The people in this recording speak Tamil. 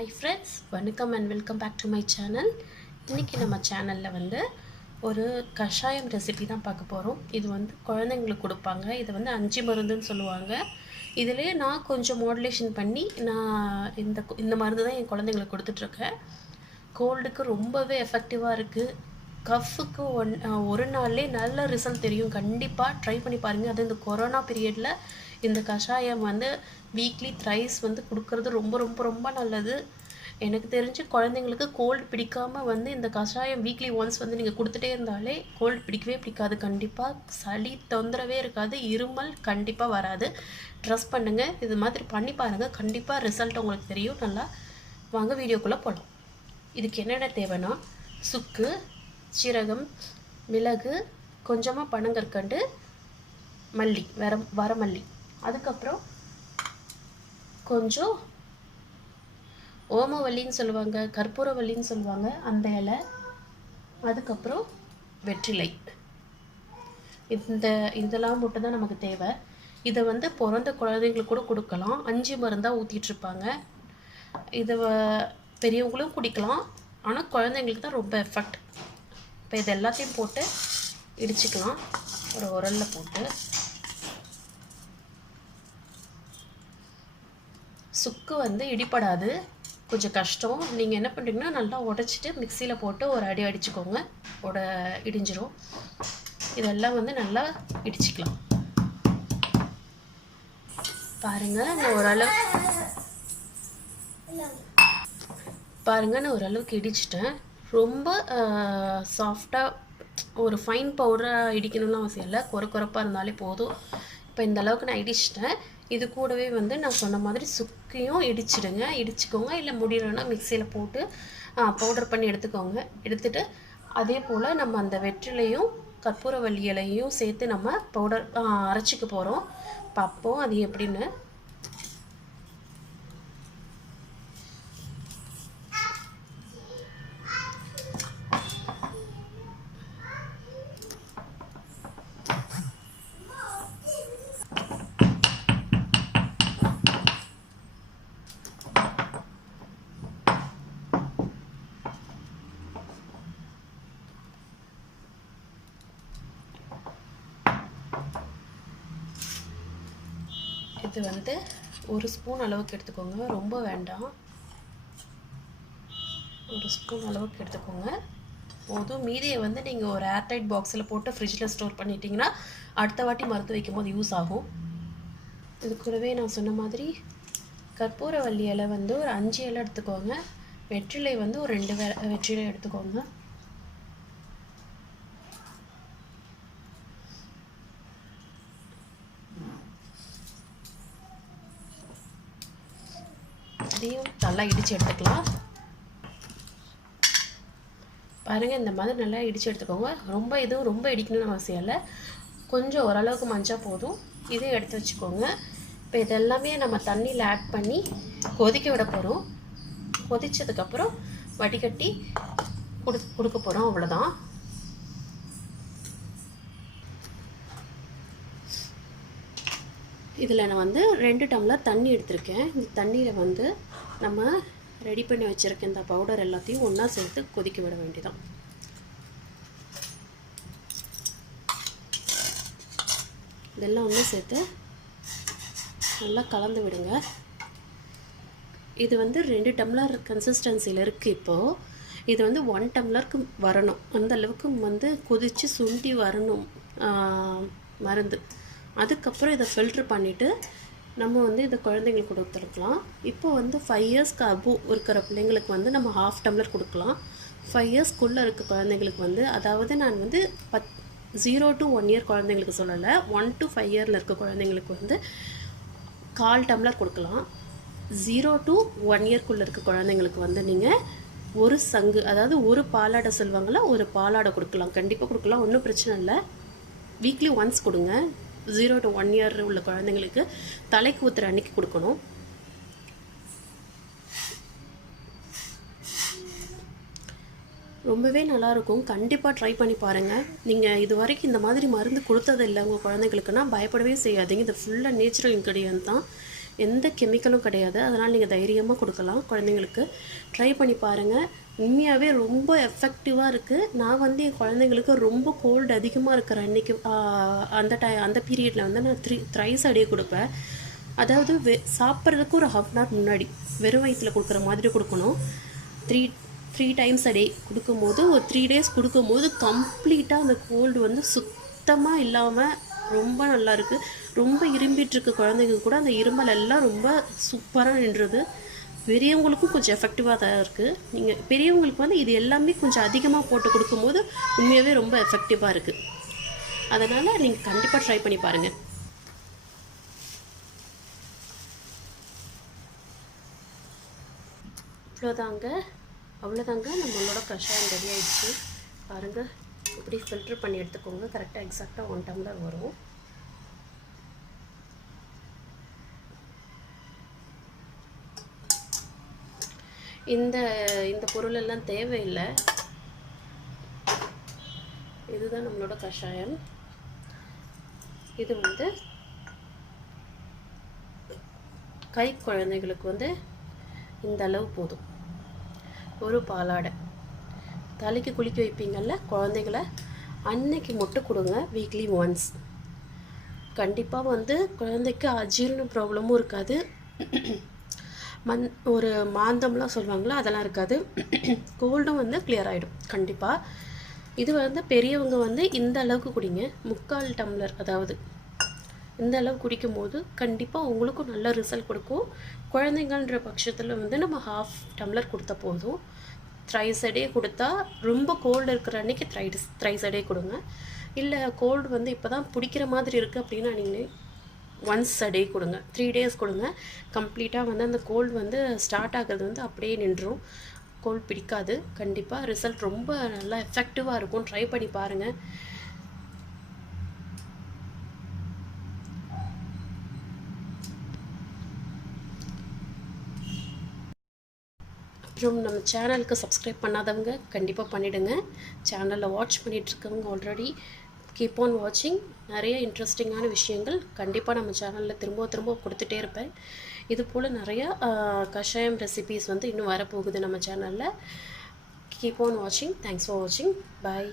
Hi friends, வணக்கம் and welcome back to my channel. இன்னைக்கு நம்ம சேனலில் வந்து ஒரு கஷாயம் ரெசிபி தான் பார்க்க போகிறோம். இது வந்து குழந்தைங்களுக்கு கொடுப்பாங்க. இது வந்து அஞ்சு மருந்துன்னு சொல்லுவாங்க. இதிலே நான் கொஞ்சம் மாடுலேஷன் பண்ணி நான் இந்த மருந்து தான் என் குழந்தைங்களுக்கு கொடுத்துட்ருக்கேன். கோல்டுக்கு ரொம்பவே எஃபெக்டிவாக இருக்குது. கஃப்புக்கு ஒரு நாள்லேயே நல்ல ரிசல்ட் தெரியும். கண்டிப்பாக ட்ரை பண்ணி பாருங்கள். அது இந்த கொரோனா பீரியடில் இந்த கஷாயம் வந்து வீக்லி த்ரைஸ் வந்து கொடுக்கறது ரொம்ப ரொம்ப ரொம்ப நல்லது. எனக்கு தெரிஞ்சு குழந்தைங்களுக்கு கோல்டு பிடிக்காமல் வந்து இந்த கஷாயம் வீக்லி ஒன்ஸ் வந்து நீங்கள் கொடுத்துட்டே இருந்தாலே கோல்டு பிடிக்கவே பிடிக்காது. கண்டிப்பாக சளி தொந்தரவே இருக்காது, இருமல் கண்டிப்பாக வராது. ட்ரஸ்ட் பண்ணுங்கள், இது மாதிரி பண்ணி பாருங்கள், கண்டிப்பாக ரிசல்ட் உங்களுக்கு தெரியும். நல்லா வாங்க வீடியோக்குள்ளே போகலாம். இதுக்கு என்னென்ன தேவைன்னா சுக்கு, சீரகம், மிளகு, கொஞ்சமாக பனங்கற்கண்டு, மல்லி, வரமல்லி, அதுக்கப்புறம் கொஞ்சம் ஓமவல்லின்னு சொல்லுவாங்க, கற்பூரவல்லின்னு சொல்லுவாங்க, அந்த இலை, அதுக்கப்புறம் வெற்றிலை. இதெல்லாம் மட்டும் தான் நமக்கு தேவை. இதை வந்து பிறந்த குழந்தைங்களுக்கு கூட கொடுக்கலாம். 5 மருந்தாக ஊற்றிட்டுருப்பாங்க. இதை பெரியவங்களும் குடிக்கலாம், ஆனால் குழந்தைங்களுக்கு தான் ரொம்ப எஃபெக்ட். இப்போ இது எல்லாத்தையும் போட்டு இடிச்சுக்கலாம். ஒரு உரலில் போட்டு சுக்கு வந்து இடிப்படாது, கொஞ்சம் கஷ்டம். நீங்கள் என்ன பண்ணுறீங்கன்னா நல்லா உடைச்சிட்டு மிக்சியில் போட்டு ஒரு அடி அடிச்சுக்கோங்க, இடிஞ்சிரும். இதெல்லாம் வந்து நல்லா இடிச்சிக்கலாம். பாருங்கள், நான் ஓரளவுக்கு இடிச்சிட்டேன். ரொம்ப சாஃப்டாக ஒரு ஃபைன் பவுடராக இடிக்கணும்னு அவசியம் இல்லை, குறப்பாக இருந்தாலே போதும். இப்போ இந்த அளவுக்கு நான் இடிச்சிட்டேன். இது கூடவே வந்து நான் சொன்ன மாதிரி சுக்கையும் இடிச்சுக்கோங்க. இல்லை முடியலன்னா மிக்சியில் போட்டு பவுடர் பண்ணி எடுத்துட்டு அதே போல் நம்ம அந்த வெற்றிலையும் கற்பூரவல்லி இலையும் சேர்த்து நம்ம பவுடர் அரைச்சிக்க போகிறோம். பார்ப்போம் அது எப்படின்னு. இது வந்து 1 ஸ்பூன் அளவுக்கு எடுத்துக்கோங்க, ரொம்ப வேண்டாம். 1 ஸ்பூன் அளவுக்கு எடுத்துக்கோங்க போதும். மீதியை வந்து நீங்கள் ஒரு ஏர்டைட் பாக்ஸில் போட்டு ஃப்ரிட்ஜில் ஸ்டோர் பண்ணிட்டீங்கன்னா அடுத்த வாட்டி மருந்து வைக்கும் போது யூஸ் ஆகும். இது கூடவே நான் சொன்ன மாதிரி கற்பூரவல்லி இலை வந்து ஒரு 5 இலை எடுத்துக்கோங்க. வெற்றிலை வந்து ஒரு 2 வெற்றிலை எடுத்துக்கோங்க. இதையும் நல்லா இடித்து எடுத்துக்கலாம். பாருங்கள், இந்த மாதிரி நல்லா இடித்து எடுத்துக்கோங்க. ரொம்ப இடிக்கணும்னு அவசியம் இல்லை, கொஞ்சம் ஓரளவுக்கு மஞ்சள் போதும். இதையும் எடுத்து வச்சுக்கோங்க. இப்போ இதெல்லாமே நம்ம தண்ணியில் ஆட் பண்ணி கொதிக்க விட போகிறோம். கொதித்ததுக்கப்புறம் வடிகட்டி கொடுக்க போகிறோம், அவ்வளோதான். இதில் நான் வந்து 2 டம்ளர் தண்ணி எடுத்திருக்கேன். இந்த தண்ணியில் வந்து நம்ம ரெடி பண்ணி வச்சுருக்க இந்த பவுடர் எல்லாத்தையும் ஒன்றா சேர்த்து கொதிக்க விட வேண்டியதான். இதெல்லாம் ஒன்றா சேர்த்து நல்லா கலந்து விடுங்க. இது வந்து 2 டம்ளர் கன்சிஸ்டன்சியில் இருக்குது. இப்போது இது வந்து 1 டம்ளருக்கு வரணும். அந்த அளவுக்கு வந்து கொதித்து சுண்டி வரணும் மருந்து. அதுக்கப்புறம் இதை ஃபில்ட்ரு பண்ணிவிட்டு நம்ம வந்து இதை குழந்தைங்களுக்கு கொடுத்துருக்கலாம். இப்போ வந்து 5 இயர்ஸ்க்கு அபோவ் இருக்கிற பிள்ளைங்களுக்கு வந்து நம்ம 1/2 டம்ளர் கொடுக்கலாம். 5 இயர்ஸ்க்குள்ளே இருக்க குழந்தைங்களுக்கு வந்து, அதாவது நான் வந்து 0 to 1 இயர் குழந்தைங்களுக்கு சொல்லலை, 1 to 5 இயரில் இருக்க குழந்தைங்களுக்கு வந்து 1/4 டம்ளர் கொடுக்கலாம். 0 to 1 இயர்க்குள்ளே இருக்க குழந்தைங்களுக்கு வந்து நீங்கள் ஒரு சங்கு, அதாவது ஒரு பாலாடை சொல்லுவாங்களா, ஒரு பாலாடை கொடுக்கலாம். கண்டிப்பாக கொடுக்கலாம், ஒன்றும் பிரச்சனை இல்லை. வீக்லி ஒன்ஸ் கொடுங்க. 0 to 1 இயர் உள்ள குழந்தைங்களுக்கு தலைக்கு ஊற்றுற அன்னைக்கு கொடுக்கணும். ரொம்பவே நல்லாயிருக்கும், கண்டிப்பாக ட்ரை பண்ணி பாருங்கள். நீங்கள் இது வரைக்கும் இந்த மாதிரி மருந்து கொடுத்ததில்லை உங்கள் குழந்தைங்களுக்குன்னா பயப்படவே செய்யாதீங்க. இது ஃபுல்லாக நேச்சுரல் இன்க்ரீடியன்ட் தான். எந்த கெமிக்கலும் கிடையாது. அதனால் நீங்கள் தைரியமாக கொடுக்கலாம் குழந்தைங்களுக்கு. ட்ரை பண்ணி பாருங்கள். உண்மையாகவே ரொம்ப எஃபெக்டிவாக இருக்குது. நான் வந்து என் குழந்தைங்களுக்கு ரொம்ப கோல்டு அதிகமாக இருக்கிற அன்றைக்கி அந்த பீரியடில் வந்து நான் த்ரைஸ் அடியே கொடுப்பேன். அதாவது சாப்பிட்றதுக்கு ஒரு ½ அன் ஹவர் முன்னாடி வெறும் வயிற்றில் கொடுக்குற மாதிரி கொடுக்கணும். த்ரீ டைம்ஸ் அடே கொடுக்கும்போது ஒரு 3 days கொடுக்கும்போது கம்ப்ளீட்டாக அந்த கோல்டு வந்து சுத்தமாக இல்லாமல் ரொம்ப நல்லா இருக்குது. ரொம்ப இரும்பிகிட்ருக்கு குழந்தைங்க கூட அந்த இருமல் எல்லாம் ரொம்ப சூப்பராக நின்றுது. பெரியவங்களுக்கும் கொஞ்சம் எஃபெக்டிவாக தான் இருக்குது. நீங்கள் பெரியவங்களுக்கு வந்து இது எல்லாமே கொஞ்சம் அதிகமாக போட்டு கொடுக்கும்போது உண்மையாகவே ரொம்ப எஃபெக்டிவாக இருக்குது. அதனால் நீங்கள் கண்டிப்பாக ட்ரை பண்ணி பாருங்கள். அவ்வளோதாங்க நம்மளோட கஷாயம் ரெடி ஆகிடுச்சு. பாருங்கள், இப்படி ஃபில்ட்ரு பண்ணி எடுத்துக்கோங்க. கரெக்டாக எக்ஸாக்டாக 1 டம்ளர் வரும். இந்த பொருளெல்லாம் தேவையில்லை. இதுதான் நம்மளோட கஷாயம். இது வந்து கை குழந்தைகளுக்கு வந்து இந்த அளவு போதும். ஒரு பாலாடை தலைக்கு குளிக்க வைப்பீங்கள்ல குழந்தைகளை, அன்னைக்கு மட்டும் கொடுங்க. Weekly once. கண்டிப்பாக வந்து குழந்தைக்கு அஜீரண ப்ராப்ளமும் இருக்காது. ஒரு மாந்தம்லாம் சொல்லுவாங்களா, அதெல்லாம் இருக்காது. கோல்டும் வந்து கிளியர் ஆகிடும் கண்டிப்பாக. இது வந்து பெரியவங்க வந்து இந்த அளவுக்கு குடிங்க. 3/4 டம்ளர், அதாவது இந்த அளவு குடிக்கும் போது கண்டிப்பாக உங்களுக்கும் நல்ல ரிசல்ட் கொடுக்கும். குழந்தைங்கன்ற பட்சத்தில் வந்து நம்ம ½ டம்ளர் கொடுத்தா போதும். த்ரைஸ் அ டே கொடுத்தா, ரொம்ப கோல்டு இருக்கிற அன்றைக்கி த்ரைஸ் அ டே கொடுங்க. இல்லை கோல்டு வந்து இப்போ தான் பிடிக்கிற மாதிரி இருக்குது அப்படின்னா நீங்கள் ஒன்ஸ் அ டே கொடுங்க. 3 days கொடுங்க. கம்ப்ளீட்டாக வந்து அந்த கோல்டு வந்து ஸ்டார்ட் ஆகிறது வந்து அப்படியே நின்றும். கோல்டு பிடிக்காது. கண்டிப்பாக ரிசல்ட் ரொம்ப நல்லா எஃபெக்டிவாக இருக்கும். ட்ரை பண்ணி பாருங்கள். அப்புறம் நம்ம சேனலுக்கு சப்ஸ்கிரைப் பண்ணாதவங்க கண்டிப்பாக பண்ணிவிடுங்க. சேனலில் வாட்ச் பண்ணிகிட்ருக்கவங்க ஆல்ரெடி கீப் ஆன் வாட்சிங். நிறைய இன்ட்ரெஸ்டிங்கான விஷயங்கள் கண்டிப்பாக நம்ம சேனலில் திரும்ப கொடுத்துட்டே இருப்பேன். இது போல் நிறையா கஷாயம் ரெசிபீஸ் வந்து இன்னும் வரப்போகுது நம்ம சேனலில். கீப் ஆன் வாட்சிங். தேங்க்ஸ் ஃபார் வாட்சிங். பாய்.